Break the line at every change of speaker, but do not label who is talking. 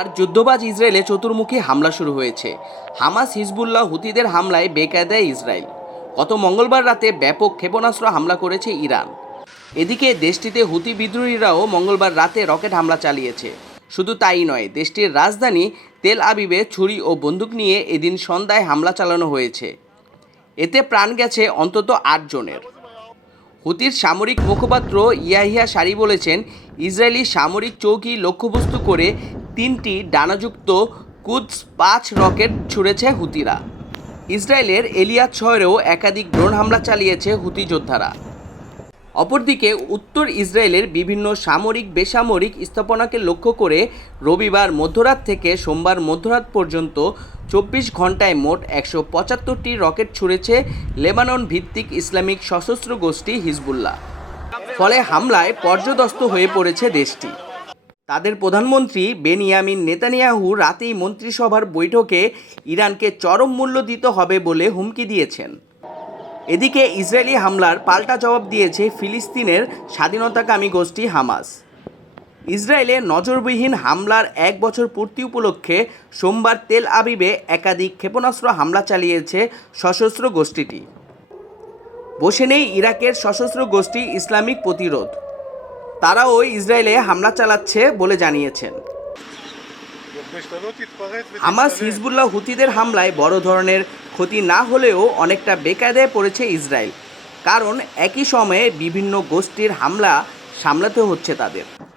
এবার যুদ্ধবাজ ইসরায়েলে চতুর্মুখী হামলা শুরু হয়েছে হামাস হিজবুল্লাহ হুতিদের হামলায় বেকায়দায় ইসরায়েল গত মঙ্গলবার রাতে ব্যাপক ক্ষেপণাস্ত্র হামলা করেছে ইরান এদিকে দেশটিতে হুতি বিদ্রোহীরাও মঙ্গলবার রাতে রকেট হামলা চালিয়েছে শুধু তাই নয় দেশটির রাজধানী তেল আবিবে ছুরি ও বন্দুক নিয়ে এদিন সন্ধ্যায় হামলা চালানো হয়েছে এতে প্রাণ গেছে অন্তত আট জনের হুতির সামরিক মুখপাত্র ইয়াহিয়া সারি বলেছেন ইসরায়েলি সামরিক চৌকি লক্ষ্যবস্তু করে তিনটি ডানাযুক্ত কুদস পাঁচ রকেট ছুড়েছে হুতিরা ইসরায়েলের এলিয়াত শহরেও একাধিক ড্রোন হামলা চালিয়েছে হুতি যোদ্ধারা অপরদিকে উত্তর ইসরায়েলের বিভিন্ন সামরিক বেসামরিক স্থাপনাকে লক্ষ্য করে রবিবার মধ্যরাত থেকে সোমবার মধ্যরাত পর্যন্ত চব্বিশ ঘন্টায় মোট একশো পঁচাত্তরটি রকেট ছুড়েছে লেবানন ভিত্তিক ইসলামিক সশস্ত্র গোষ্ঠী হিজবুল্লাহ ফলে হামলায় পর্যদস্ত হয়ে পড়েছে দেশটি তাদের প্রধানমন্ত্রী বেনিয়ামিন নেতানিয়াহু রাতেই মন্ত্রিসভার বৈঠকে ইরানকে চরম মূল্য দিতে হবে বলে হুমকি দিয়েছেন এদিকে ইসরায়েলি হামলার পাল্টা জবাব দিয়েছে ফিলিস্তিনের স্বাধীনতাকামী গোষ্ঠী হামাস ইসরায়েলে নজরবিহীন হামলার এক বছর পূর্তি উপলক্ষে সোমবার তেল আবিবে একাধিক ক্ষেপণাস্ত্র হামলা চালিয়েছে সশস্ত্র গোষ্ঠীটি বসে নেই ইরাকের সশস্ত্র গোষ্ঠী ইসলামিক প্রতিরোধ তারাও ইসরায়েলে হামলা চালাচ্ছে বলে জানিয়েছেন হামাস হিজবুল্লাহ হুতিদের হামলায় বড় ধরনের ক্ষতি না হলেও অনেকটা বেকায়দায় পড়েছে ইসরায়েল কারণ একই সময়ে বিভিন্ন গোষ্ঠীর হামলা সামলাতে হচ্ছে তাদের